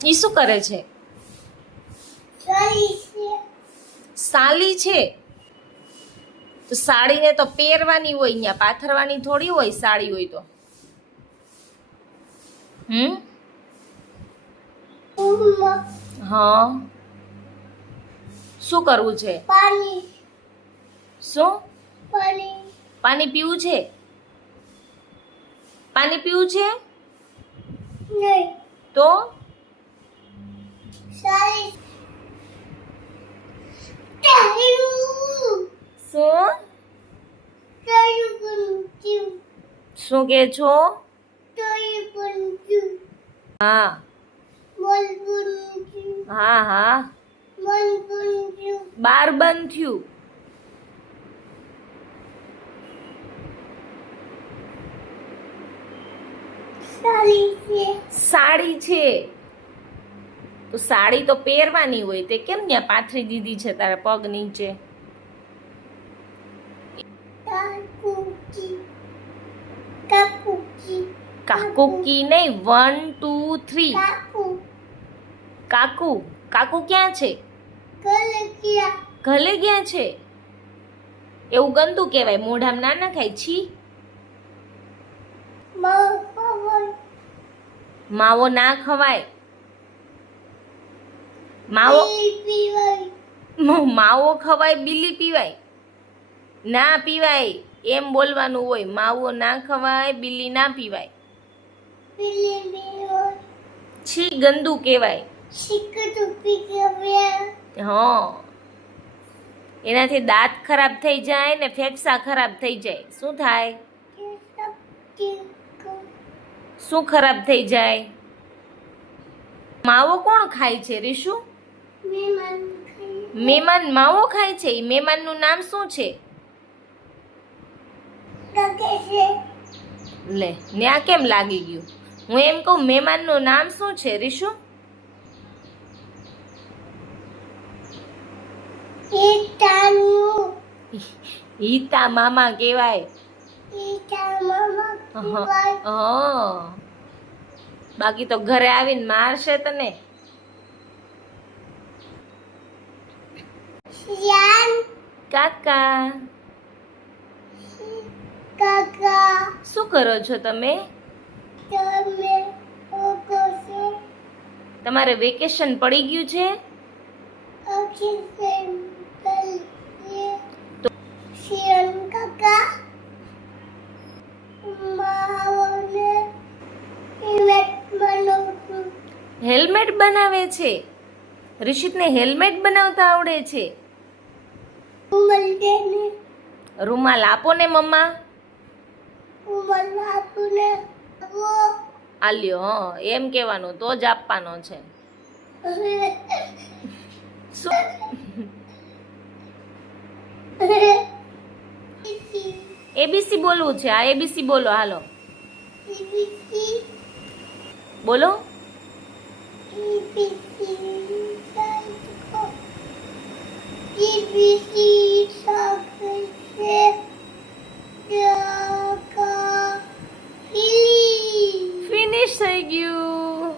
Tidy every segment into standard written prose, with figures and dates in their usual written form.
ઈ શું કરે છે? સાલી છે. તો સાડીને તો પહેરવાની હોય, અહીંયા પાથરવાની થોડી હોય. સાડી હોય તો હા, શું કરવું છે? શું પાણી પીવું છે? પાણી પીવું છે તો શું કે છો? હા હા હા, 12 બંધ થયું. સાડી છે તો સાડી તો પહેરવાની હોય, તે કેમ ત્યાં પાથરી દીધી છે તારા પગ નીચે? કાકુકી નહીં, 1 2 3. કાકુ કાકુ ક્યાં છે? ઘરે ગયા છે. એવું ગંદુ કહેવાય, મોઢામાં ના નખાય. છી, માવો ના ખવાય. માવો ખવાય, બીલી પીવાય? ના પીવાય, એમ બોલવાનું હોય. માવો ના ખવાય, બીલી ના પીવાય. છી, ગંદુ કહેવાય. હા, એનાથી દાંત ખરાબ થઈ જાય ને ફેફસા ખરાબ થઈ જાય. શું થાય? શું ખરાબ થઈ જાય? માવો કોણ ખાય છે રીશુ? મહેમાન માવો ખાય છે. એ મહેમાનનું નામ શું છે? લે, ન્યા કેમ લાગી ગયું? હું એમ કહું, મહેમાનનું નામ શું છે રીશુ? હિતા મામા કહેવાય. હા, બાકી તો ઘરે આવીને મારશે તને. કાકા શું કરો છો તમે? તમારે વેકેશન પડી ગયું છે? હેલ્મેટ બનાવે છે. રિશિતને હેલ્મેટ બનાવતા આવડે છે. રૂમાલ આપો ને મમ્મા. આલ્યો, હા એમ કહેવાનું, તો જ આપવાનો છે. એબીસી બોલવું છે. આ એબીસી બોલો, હાલો બોલો. ફિનિશ થઈ ગયું.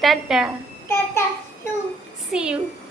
Tata. See you.